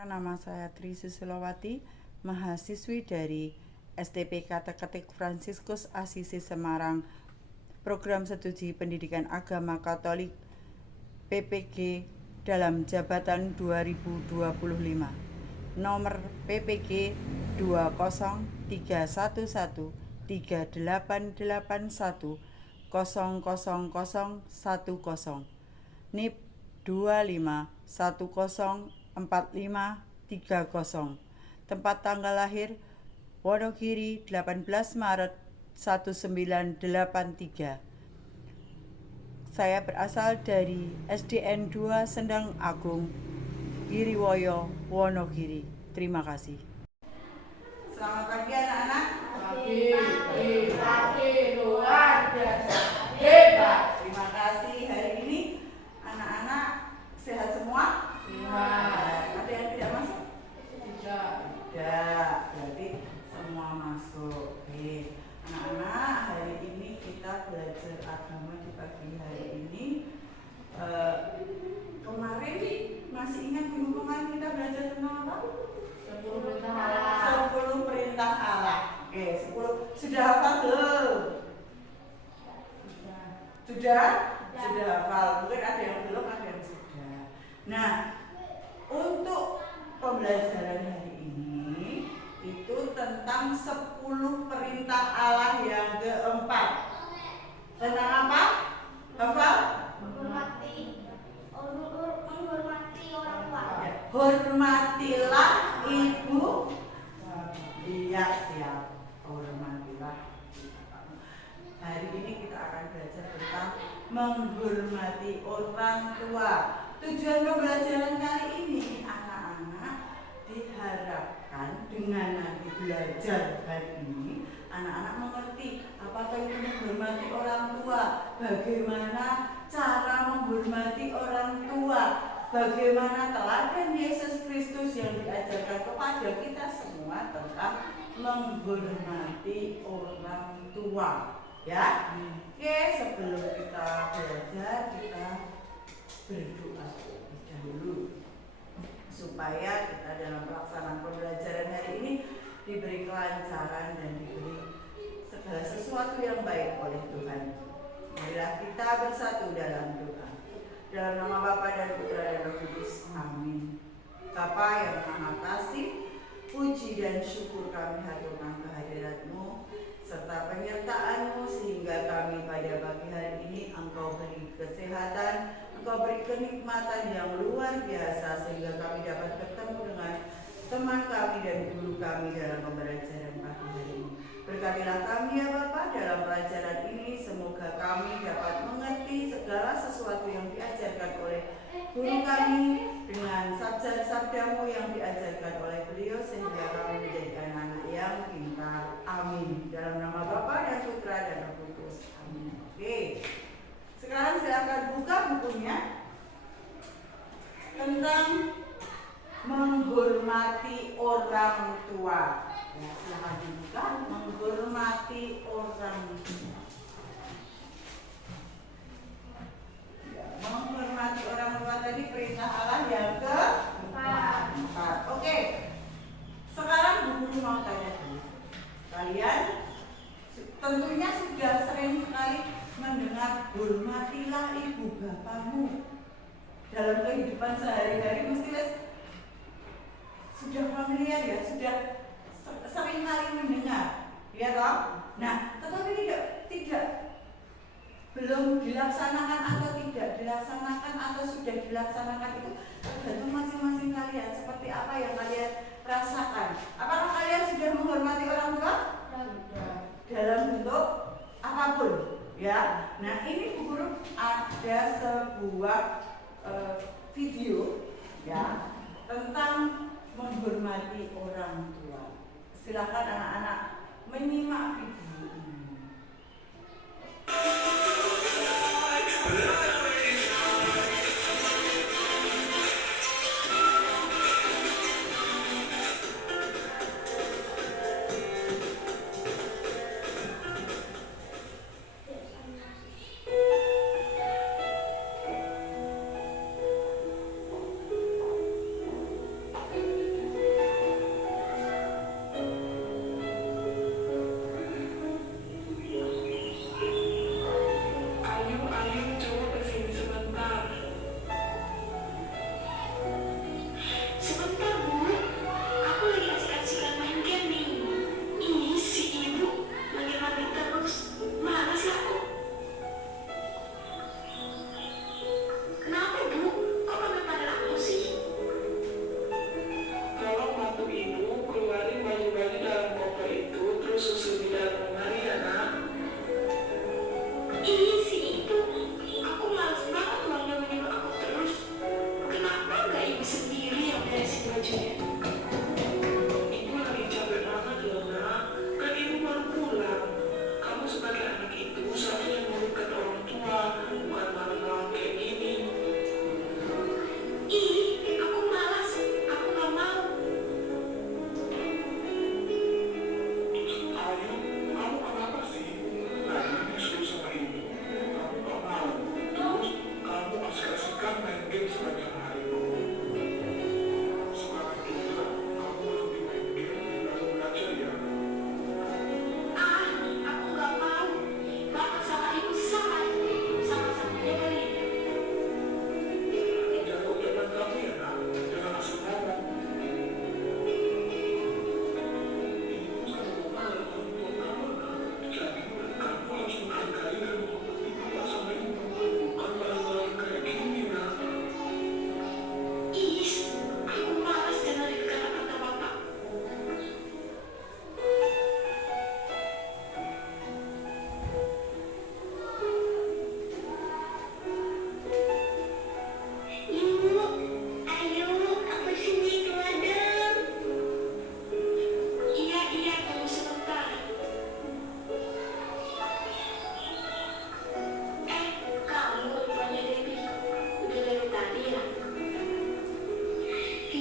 Nama saya Tri Susilowati, mahasiswi dari STP Kateketik Fransiskus Asisi Semarang, Program Studi Pendidikan Agama Katolik PPG dalam jabatan 2025. Nomor PPG 203113881000010, NIP 25104530. Tempat tanggal lahir Wonogiri 18 Maret 1983. Saya berasal dari SDN 2 Sendang Agung, Giriwoyo, Wonogiri. Terima kasih. Selamat pagi anak-anak. Pagi luar biasa hebat. Terima kasih. Hari ini anak-anak sehat semua? Sehat. Ada yang tidak masuk? Tidak. Tidak. Berarti semua masuk. Oke. Anak-anak, hari ini kita belajar agama di pagi hari ini. Kemarin masih ingat minggu kemarin kita belajar tentang apa? 10 perintah Allah. 10 perintah Allah. Oke, 10. Sudah hafal belum? Sudah? Sudah hafal. Mungkin ada yang belum, ada yang sudah. Nah, untuk pembelajaran hari ini itu tentang 10 perintah Allah yang keempat. Tentang apa? Hafal? menghormati orang tua. Ya. Hormatilah ibu. Iya, siap. Hormatilah. Hari ini kita akan belajar tentang menghormati orang tua. Tujuan pembelajaran kali ini, anak-anak diharapkan dengan nanti belajar hari ini, anak-anak mengerti apakah itu menghormati orang tua, bagaimana cara menghormati orang tua, bagaimana teladan Yesus Kristus yang diajarkan kepada kita semua tentang menghormati orang tua. Ya, oke, sebelum kita belajar kita berdoa dahulu supaya kita dalam pelaksanaan pembelajaran hari ini diberi kelancaran dan diberi segala sesuatu yang baik oleh Tuhan. Marilah kita bersatu dalam doa. Dalam nama Bapa dan Putra dan Roh Kudus. Amin. Bapa yang Maha Kasih, puji dan syukur kami haturkan kehadirat-Mu serta penyertaan-Mu sehingga kami pada pagi hari ini Engkau beri kesehatan, Engkau beri kenikmatan yang luar biasa sehingga kami dapat bertemu dengan teman kami dan guru kami dalam pembelajaran pagi hari ini. Berkatilah kami ya Bapa dalam pelajaran ini, semoga kami dapat mengerti segala sesuatu yang diajarkan oleh guru kami dengan sabda-sabda-Mu yang diajarkan oleh beliau sehingga kami menjadi anak-anak yang pintar. Amin. Dalam nama Bapa dan Putra dan Roh Kudus. Amin. Oke. Sekarang silakan buka bukunya tentang menghormati orang tua. Ya, silakan dibuka, menghormati orang tua. Ya, menghormati orang tua tadi perintah Allah yang keempat. Oke. Sekarang Bu Guru mau tanya dulu. Kalian tentunya sudah sering sekali mendengar hormatilah ibu bapamu. Dalam kehidupan sehari-hari mesti sudah familiar ya, sudah sering kali mendengar, ya toh? Nah, tetapi tidak belum dilaksanakan atau tidak dilaksanakan atau sudah dilaksanakan itu tergantung masing-masing kalian. Seperti apa yang kalian rasakan? Apakah kalian sudah menghormati orang tua? Dalam bentuk apapun, ya. Nah, ini Bu Guru ada sebuah video, ya, tentang menghormati orang tua. Silakan anak-anak menyimak video ini.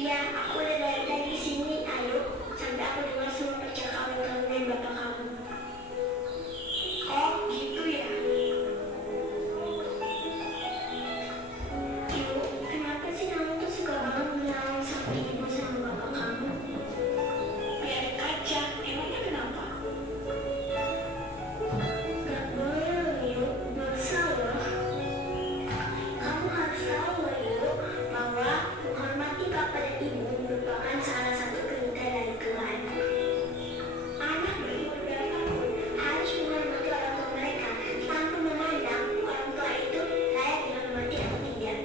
Iya, aku udah dari tadi sini. Ayo, sampai aku dengar semua percakapan kamu dan bapak kamu. Oh, gitu ya. Ibu, kenapa sih kamu tuh suka banget bilang sama ibu sama bapak kamu? Biarin aja, emangnya kenapa? Gak boleh, yuk, bersalah. Kamu harus tahu loh, yuk, bahwa menghormati bapak dan ibu merupakan salah satu perintah dari Tuhan. Anak berumur berapapun harus menghormati orang tua mereka tanpa memandang orang tua itu layak dihormati atau tidak.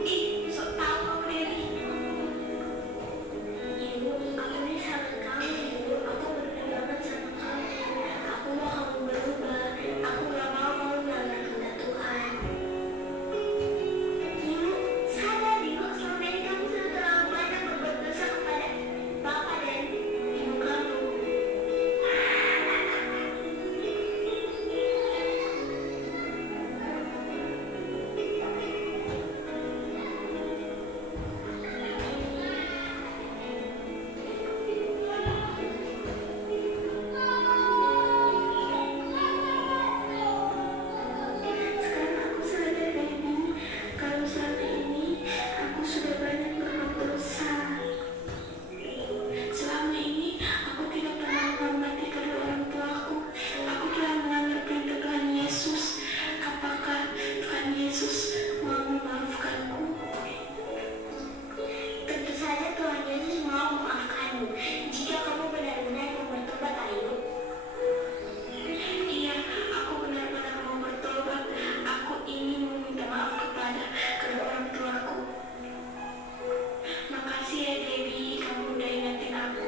Ih, sok tahu kamu Dewi. Ibu, aku ini sahabat kamu, Ibu. Aku peduli banget sama kamu. Aku mau kamu berubah. Aku gak mau kamu melanggar kehendak Tuhan. Ibu, sadar Ibu, selama ini kamu sudah terlalu banyak berbuat dosa kepada bapak dan ibu kamu. Sekarang aku sadar, Baby, kalau selama ini aku sudah banyak berbuat dosa. Selama ini aku tidak pernah menghormati kedua orang tuaku. Aku telah melanggar perintah Tuhan Yesus. Apakah Tuhan Yesus mau memaafkanku? Tentu saja Tuhan Yesus mau memaafkanmu jika kamu benar-benar mau bertobat, Ayu. Iya, aku benar-benar mau bertobat. Aku ingin meminta maaf kepada kedua orang tuaku. Makasih ya Debbie, kamu udah ingetin aku.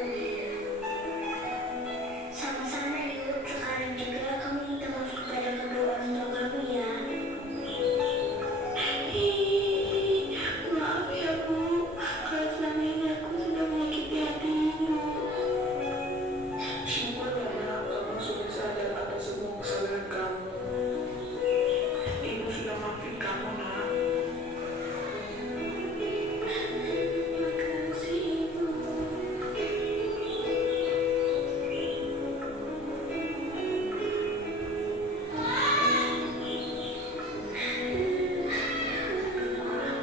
Sama-sama Yuk, sekarang juga kamu minta maaf kepada kedua orang tua kamu ya. Ih, maaf ya Bu, kalau selama ini aku sudah menyakiti hati Ibu. Syukurlah kamu sudah sadar atas semua kesalahan kamu. Ibu sudah maafin kamu, nak. Makasih Ibu.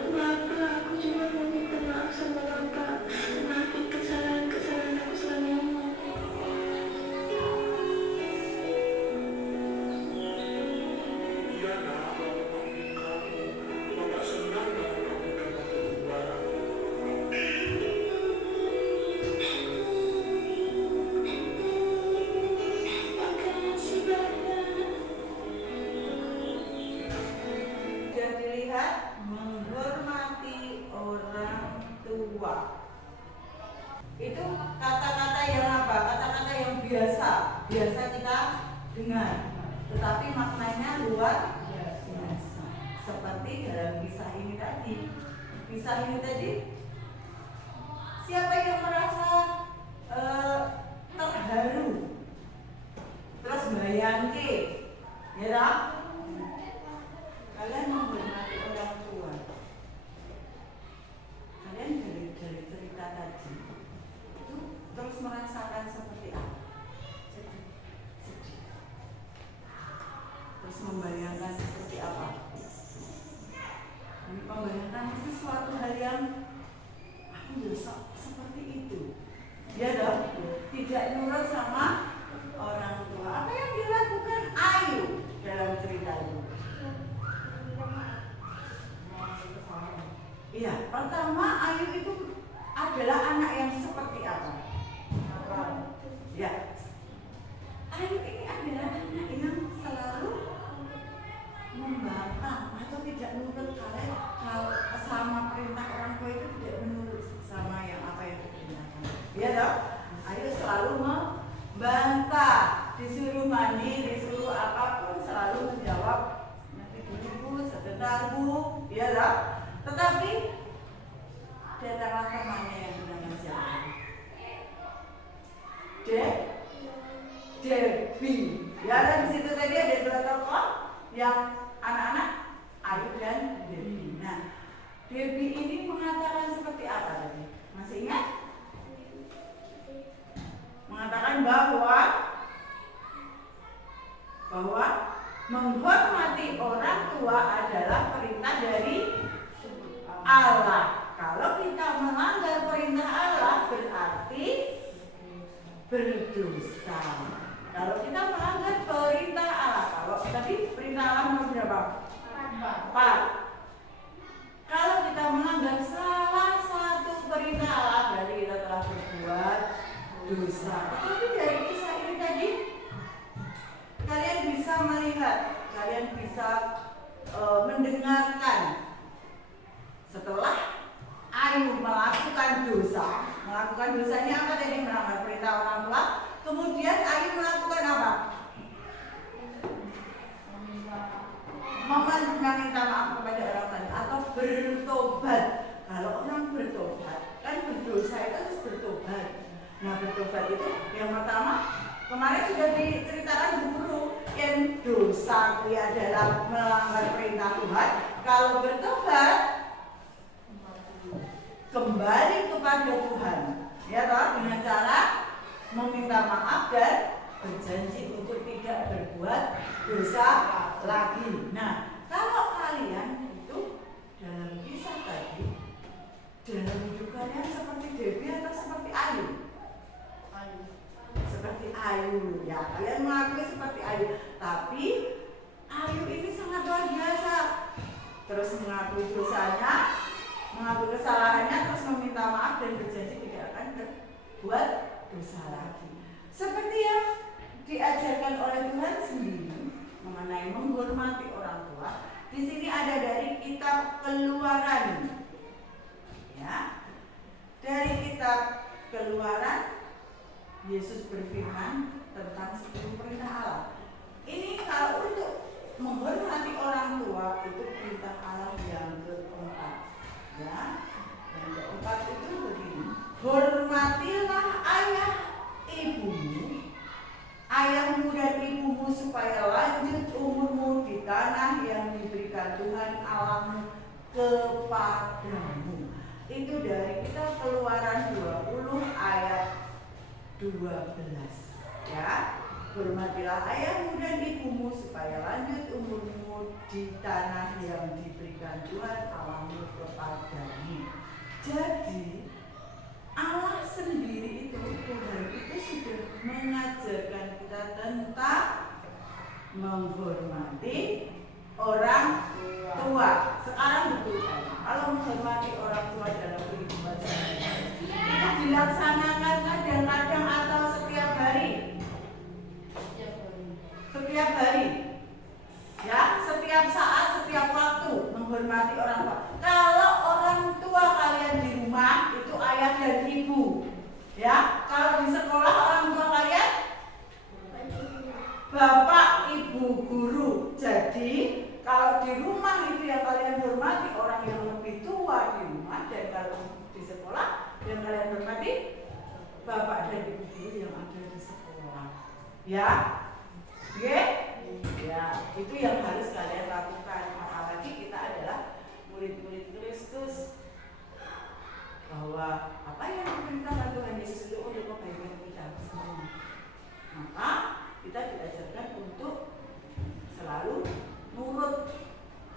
Bapak, aku juga mau minta maaf sama Bapak. Maafin kesalahan-kesalahan aku selama ini. Iya, nak, Bapak maafin kamu. Bapak senang kalau kamu udah mau berubah. Makasih banyak. Sudah dilihat menghormati orang tua. Itu kata-kata yang apa? Kata-kata yang biasa kita dengar. Tetapi maknanya luar biasa. Seperti dalam kisah ini tadi. Kisah ini tadi, siapa yang merasa terharu? Terus bayangke, ya tak? Kalian menghormati orang tua. Kalian dari cerita tadi itu terus merasakan seperti apa? Sedih. Terus membayangkan seperti apa? Dan membayangkan itu suatu hal yang aku dosa seperti itu. Ya dong, tidak nurut sama orang tua. Apa yang dilakukan Ayu dalam cerita ini? Iya, pertama Ayu itu adalah anak yang seperti apa? Ya, Ayu ini adalah anak yang selalu membangkang atau tidak nurut kalau sama perintah orang tua itu tidak menurut sama yang apa yang diperintahkan. Iya dong, Ayu selalu membantah, disuruh mandi, disuruh apapun selalu menjawab nanti dulu sebentar Bu, iya dong. Tetapi datanglah temannya yang bernama siapa? Debbie. Ya, dan di situ tadi ada dua tokoh yang anak-anak, Ayu dan Debbie. Nah, Debbie ini mengatakan seperti apa? berdosa. Kalau kita melanggar perintah Allah, kalau tadi perintah Allah nomor berapa? 4. Kalau kita melanggar salah satu perintah Allah, berarti kita telah berbuat dosa. Tapi dari kisah ini tadi, kalian bisa melihat, kalian bisa mendengarkan setelah Ayub melakukan dosa. Melakukan dosanya apa tadi? Melanggar perintah orang tua. Kemudian Ayub melakukan apa? Meminta maaf kepada orang lain atau bertobat. Kalau orang bertobat, kan berdosa itu harus bertobat. Nah, bertobat itu yang pertama, kemarin sudah diceritakan guru, yang dosa dia adalah melanggar perintah Tuhan. Kalau bertobat, kembali kepada Tuhan, ya toh, dengan cara meminta maaf dan berjanji untuk tidak berbuat dosa lagi. Nah, kalau kalian itu dalam kisah tadi, dalam hidup kalian seperti Debbie atau seperti Ayu? Seperti Ayu, ya, kalian mengakui seperti Ayu. Tapi Ayu ini sangat luar biasa. Terus mengakui dosanya, mengakui kesalahannya, terus meminta maaf dan berjanji tidak akan berbuat dosa lagi. Seperti yang diajarkan oleh Tuhan sendiri mengenai menghormati orang tua. Di sini ada dari kitab Keluaran. Ya. Dari kitab Keluaran, Yesus berfirman tentang 10 perintah Allah. Ini kalau untuk menghormati orang tua itu perintah Allah yang keempat. Ya. Yang keempat itu begini. Hormatilah ayah ibumu, ayahmu dan ibumu, supaya lanjut umurmu di tanah yang diberikan Tuhan Allahmu kepadamu. Itu dari kitab Keluaran 20 ayat 12. Ya, hormatilah ayahmu dan ibumu supaya lanjut umurmu di tanah yang diberikan Tuhan Allahmu kepadamu. Jadi Allah sendiri itu, Tuhan itu sudah mengajarkan kita tentang menghormati orang tua. Sekarang betul kan? Kalau menghormati orang tua dalam kehidupan sehari-hari itu dilaksanakan kadang-kadang atau setiap hari. Setiap hari. Ya, setiap saat, setiap waktu menghormati orang tua. Kalau orang tua kalian di rumah itu ayah dan ibu. Ya, kalau di sekolah orang tua kalian bapak, ibu, guru. Jadi kalau di rumah itu yang kalian hormati orang yang lebih tua di rumah, dan kalau di sekolah yang kalian hormati bapak dan ibu guru yang ada di sekolah. Ya, oke? Ya, itu yang harus kalian lakukan. Apalagi kita adalah murid-murid Kristus, bahwa apa yang diperintahkan Tuhan Yesus itu untuk kebaikan kita semua. Maka kita diajarkan untuk selalu nurut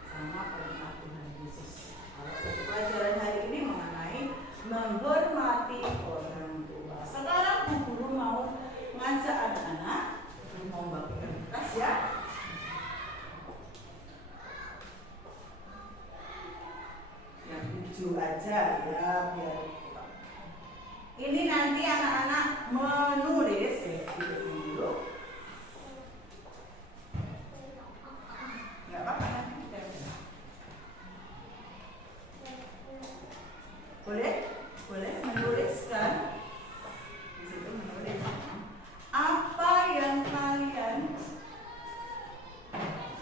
sama perintah Tuhan Yesus. Kalau untuk pelajaran hari ini mengenai menghormati orang tua. Sekarang Bu Guru mau ngajak anak-anak mau membagikan kertas, ya. Yang 7 aja ya, biar ini nanti anak-anak menulis ya, gitu dulu. Nggak apa-apa nanti kita boleh menuliskan di situ, menulis apa yang kalian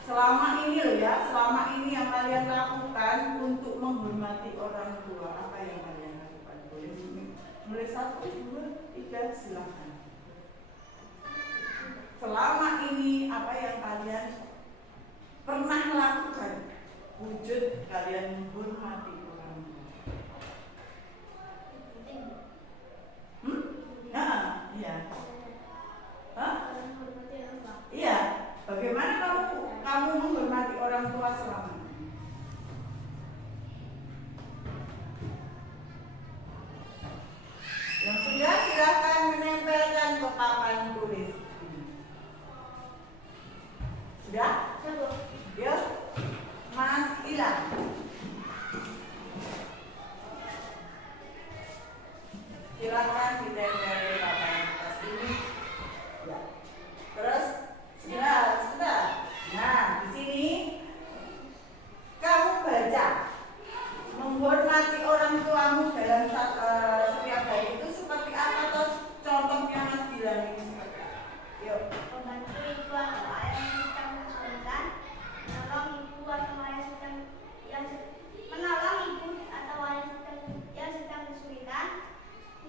selama ini loh ya, selama ini yang kalian lakukan untuk menghormati orang tua. Apa yang kalian lakukan? Boleh nulis 1, 2, 3, silakan. Selama ini apa yang kalian pernah lakukan wujud kalian menghormati orang tua? Nah, iya. Iya. Bagaimana kamu menghormati orang tua selama ini? Yang sudah silakan menempelkan ke papan Silakan ditempel papan atas ini. Ya. Terus sebentar. Nah, di sini kamu baca menghormati orang tuamu dalam setiap hari itu seperti apa atau contohnya Mas bilang ini seperti apa? Yuk. Membantu ibu atau ayah yang sedang kesulitan, menolong ibu atau ayah menolong ibu atau ayah yang sedang kesulitan,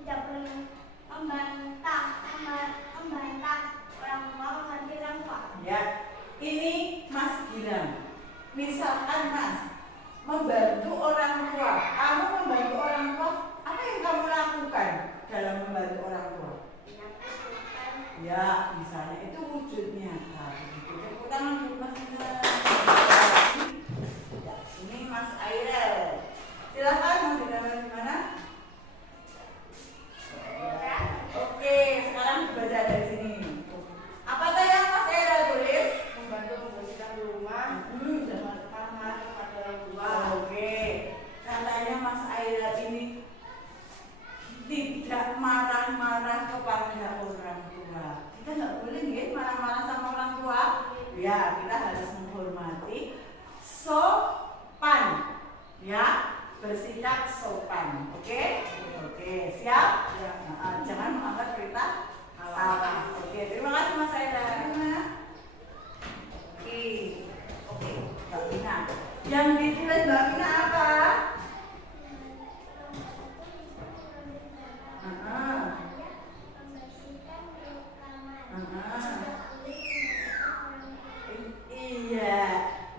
tidak boleh membantah orang tua, menghormati orang tua. Ya, ini Mas bilang, misalkan Mas membantu orang tua, kamu membantu orang tua, apa yang kamu lakukan dalam membantu orang tua? Ya, misalnya itu wujudnya. Nah, begitu. Tepuk tangan buat Mas Indra. Ya, ini Mas Airel. Silakan mau ditambah di mana? Oke, sekarang dibaca dari sini. Apa tadi yang Mas Airel tulis? Membantu membersihkan rumah dan kamar kepada orang tua. Oke, katanya Mas Airel ini tidak marah-marah kepada orang tua. Kita nggak boleh ya marah-marah sama orang tua. Ya, kita harus menghormati, sopan, ya, bersikap sopan. Oke, siap? Ya. Nah, jangan menganggap kita salah. Oke, terima kasih Mas Airel. Oke, Mbak Vina. Yang ditulis Mbak Vina apa? Iya,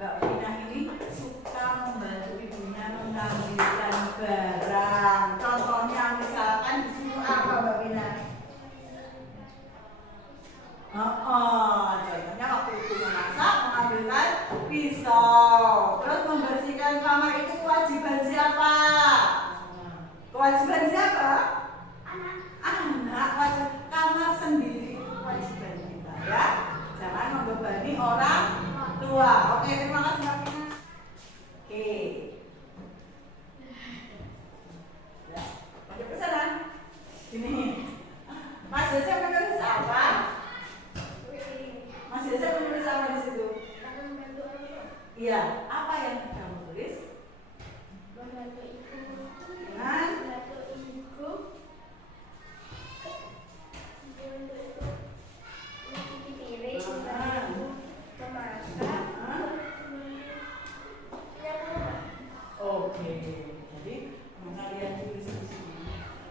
Mbak Vina ini suka membantu ibunya mengambilkan barang. Contohnya misalkan di sini apa Mbak Vina? Contohnya waktu itu memasak, mengambilkan pisau. Terus membersihkan kamar itu kewajiban siapa? Kewajiban siapa? Anak. Wajib kamar sendiri itu kewajiban kita, ya. Jangan membebani orang tua. Oke, terima kasih Mbak Vina. Oke. Ya, ada pesanan? Ini. Mas Yosef menulis apa? Mas Yosef menulis apa di situ? Iya, apa yang kamu tulis? Membantu ibu. Dengan Membantu ibu. Mencuci piring, memasak. Oke, jadi kalian tulis di sini.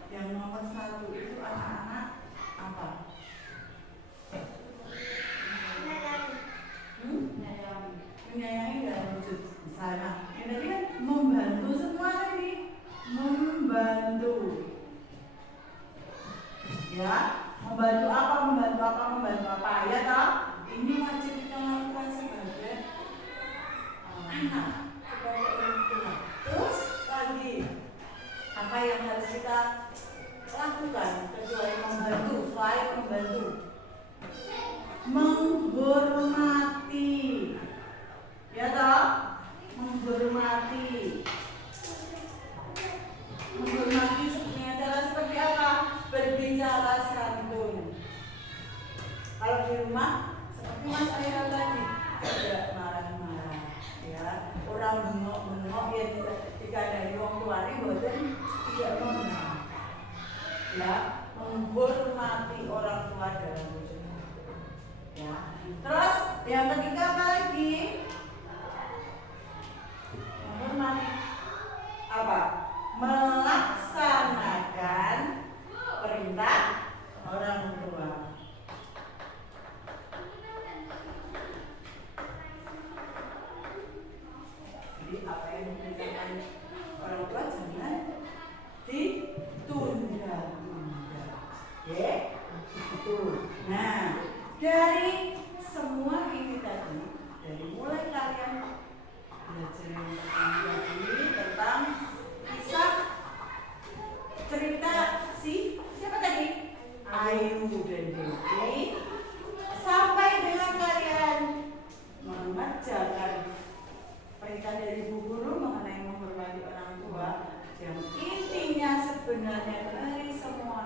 Yang nomor 1 itu anak-anak apa? Menyayangi dalam wujud misalnya. Ini tadi kan membantu semua tadi, membantu. Ya, membantu apa? Ya toh? Ini wajib kita lakukan sebagai anak kepada orang tua. Terus lagi apa yang harus kita lakukan kecuali membantu, selain membantu? Menghormati. Ya toh? Menghormati. Menghormati dengan cara seperti apa? Berbicara santun. Kalau di rumah seperti Mas Airel tadi, tidak marah-marah, ya. Orang bengok-bengok ya jika dari orang tuanya boten tidak mengenal. Ya, menghormati orang tua dalam wujudnya. Ya. Terus yang ketiga apa lagi? Menghormati apa? Melaksanakan perintah orang tua. Jadi apa yang diperintahkan orang tua jangan ditunda-tunda. Ya, itu. Nah, dari semua ini tadi, dari mulai kalian belajar yang pertama ini tentang kisah cerita siapa tadi? Ayu dan Dewi, sampai dengan kalian mengerjakan perintah dari Bu Guru mengenai menghormati orang tua, yang intinya sebenarnya dari semua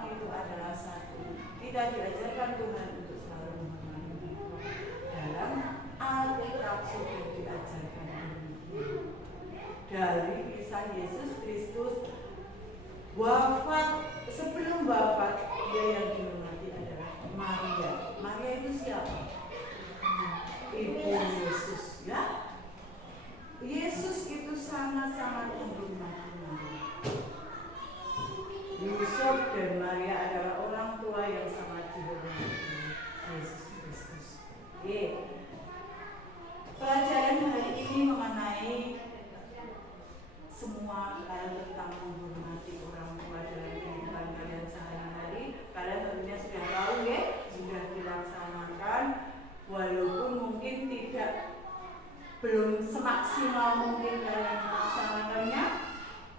Kita diajarkan Tuhan untuk selalu menghormati orang tua. Dalam Alkitab sudah diajarkan demikian. Dari kisah Yesus Kristus wafat, sebelum wafat dia yang dihormati adalah Maria. Maria itu siapa? Ibu Yesus, ya. Yesus itu sangat-sangat menghormati Maria. Yusuf dan Maria adalah orang tua yang sangat dihormati Yesus Kristus. Oke. Pelajaran hari ini mengenai semua hal tentang menghormati orang tua dalam kehidupan kalian sehari-hari. Kalian tentunya sudah tahu ya, sudah dilaksanakan, walaupun mungkin belum semaksimal mungkin kalian melaksanakannya,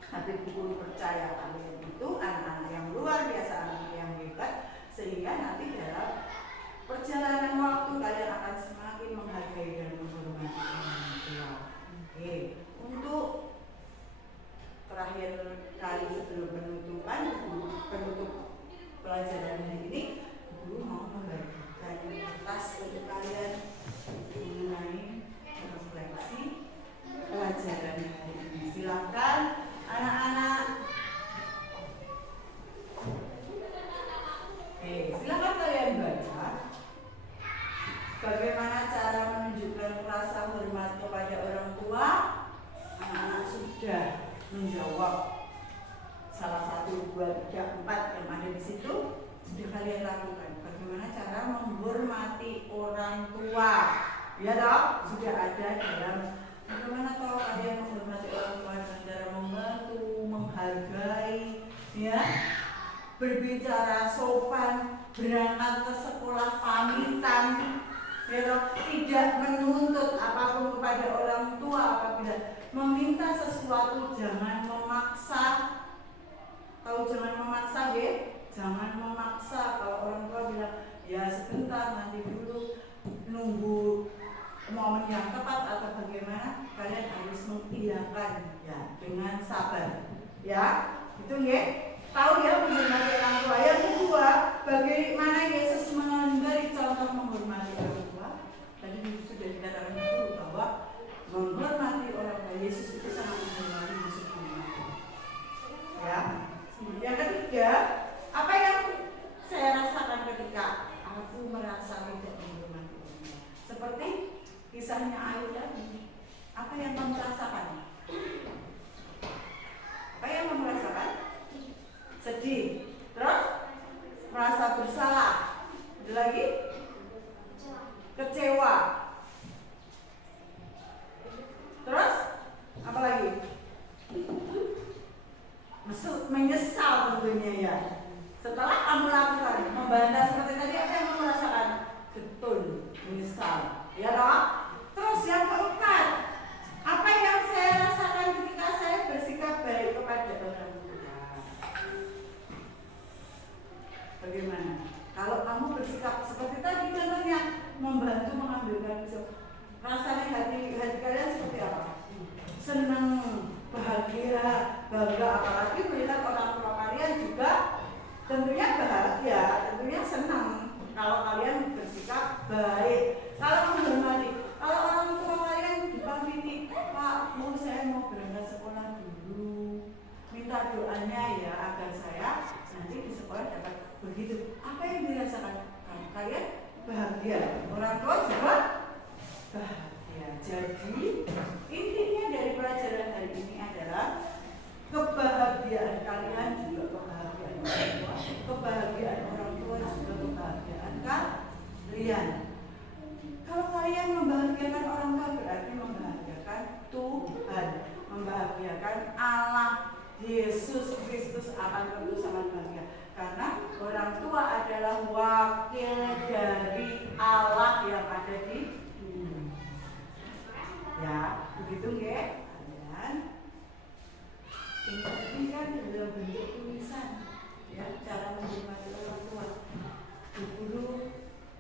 tapi Guru percaya kalian itu anak-anak yang luar biasa, anak yang hebat, sehingga nanti dalam perjalanan waktu kalian akan semakin menghargai dan menghormati orang tua. Oke, untuk terakhir kali sebelum penutup pelajaran hari ini, Guru mau membagikan kertas untuk kalian mengenai refleksi pelajaran hari ini. Silakan anak-anak. Silakan kalian baca bagaimana cara menunjukkan rasa hormat kepada orang tua. Anak-anak sudah menjawab salah 1, 2, 3, 4 yang ada di situ. Sudah kalian lakukan bagaimana cara menghormati orang tua, ya toh? Sudah ada dalam bagaimana toh kalian menghormati orang tua dengan cara membantu, menghargai, ya, berbicara sopan, berangkat ke sekolah pamitan, ya toh? Tidak menuntut apapun kepada orang tua. Apabila meminta sesuatu jangan memaksa. Tahu jangan memaksa, ya? Jangan memaksa. Kalau orang tua bilang ya sebentar, nanti dulu, nunggu momen yang tepat atau bagaimana, kalian harus mengiyakan ya dengan sabar, ya. Itu ya. Tahu ya menghormati orang tua. Yang kedua, bagaimana Yesus memberi contoh menghormati orang tua. Tadi sudah dikatakan dulu bahwa menghormati orang tua, Yesus itu sangat menghormati Yesus Kristus. Ya. Yang ketiga, apa yang saya rasakan ketika aku merasa tidak menghormati orang tua? Seperti kisahnya Ayu tadi. Apa yang kamu rasakan? Apa yang kamu rasakan? Sedih. Terus merasa bersalah. Ada lagi? Kecewa. Terus apa lagi? Menyesal tentunya ya. Setelah kamu lakukan membantah seperti tadi, apa yang kamu rasakan? Betul, menyesal. Ya toh? Terus yang keempat, apa yang saya rasakan ketika saya bersikap baik kepada orang tua? Bagaimana? Kalau kamu bersikap seperti tadi, contohnya membantu mengambilkan pisau, rasanya hati kalian seperti apa? Senang, bahagia, bangga, apalagi melihat orang tua kalian juga tentunya bahagia, tentunya senang kalau kalian bersikap baik. Kalau menghormati, kalau orang tua kalian dipamiti, Pak, saya mau berangkat sekolah dulu, minta doanya ya agar saya nanti di sekolah dapat begitu. Apa yang dirasakan kalian? Bahagia. Orang tua juga bahagia. Jadi intinya dari pelajaran hari ini adalah kebahagiaan kalian juga kebahagiaan orang tua, kebahagiaan orang tua juga kebahagiaan kalian. Kalau kalian membahagiakan orang tua berarti membahagiakan Tuhan, membahagiakan Allah, Yesus Kristus akan tentu sangat bahagia. Karena orang tua adalah wakil dari Allah yang ada di dunia. Ya, begitu ya kalian. Ini kan dalam bentuk tulisan, ya, cara menghormati orang tua. Guru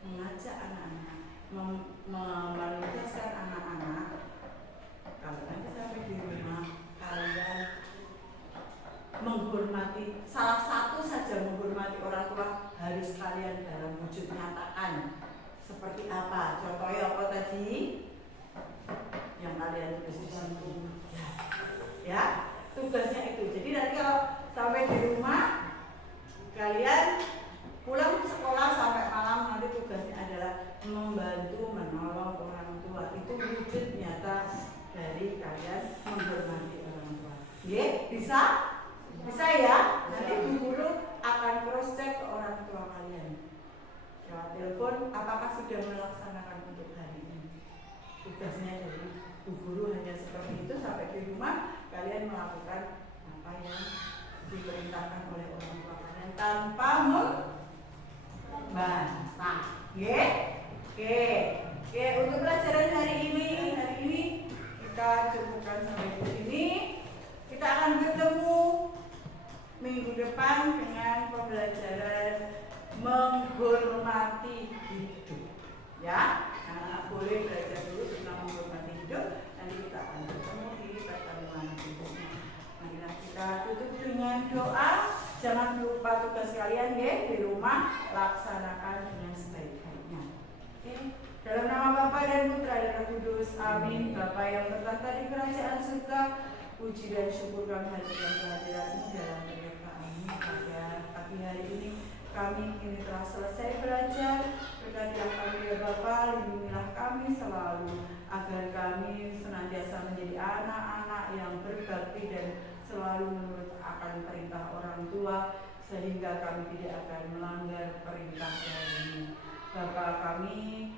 mengajak anak-anak, memanifestasikan anak-anak. Kalau nanti sampai di rumah kalian menghormati, salah satu saja menghormati orang tua harus kalian dalam wujud nyatakan. Seperti apa? Contohnya apa tadi? Yang kalian tulis di sini. Ya, tugasnya itu. Jadi nanti kalau sampai di rumah, kalian pulang sekolah sampai malam, nanti tugasnya adalah membantu menolong orang tua. Itu wujud nyata dari kalian menghormati orang tua. Oke, bisa? Bisa ya? Nanti Bu Guru akan cross check ke orang tua kalian. Lewat telepon, apakah sudah melaksanakan untuk hari ini? Tugasnya dari Bu Guru hanya seperti itu. Sampai di rumah kalian melakukan apa yang diperintahkan oleh orang tua kalian tanpa membantah. Oke? Oke, untuk pelajaran hari ini kita cukupkan sampai di sini. Kita akan bertemu minggu depan dengan pembelajaran menghormati hidup. Ya, anak boleh belajar dulu tentang menghormati hidup. Nanti kita akan bertemu di pertemuan berikutnya. Marilah kita tutup dengan doa. Jangan lupa tugas kalian ya di rumah, laksanakan dengan sebaik-baiknya. Oke. Dalam nama Bapa dan Putra dan Roh Kudus, amin. Bapa yang bertata di kerajaan surga, puji dan syukur kami haturkan kehadiran-Mu dalam penyertaan-Mu pada pagi hari ini. Kami kini telah selesai belajar. Berkatilah kami ya Bapa, lindungilah kami selalu, agar kami senantiasa menjadi anak-anak yang berbakti dan selalu menurut akan perintah orang tua, sehingga kami tidak akan melanggar perintah dari-Mu. Bapa kami,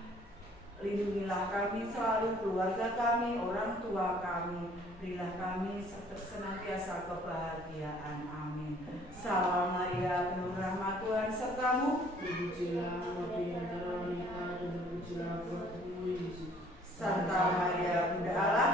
lindungilah kami selalu, keluarga kami, orang tua kami, berilah kami senantiasa kebahagiaan. Amin. Salam Maria, penuh rahmat Tuhan sertamu. Terpujilah Maria antara wanita dan terpujilah buah tubuhmu Yesus. Santa Maria, Bunda Allah,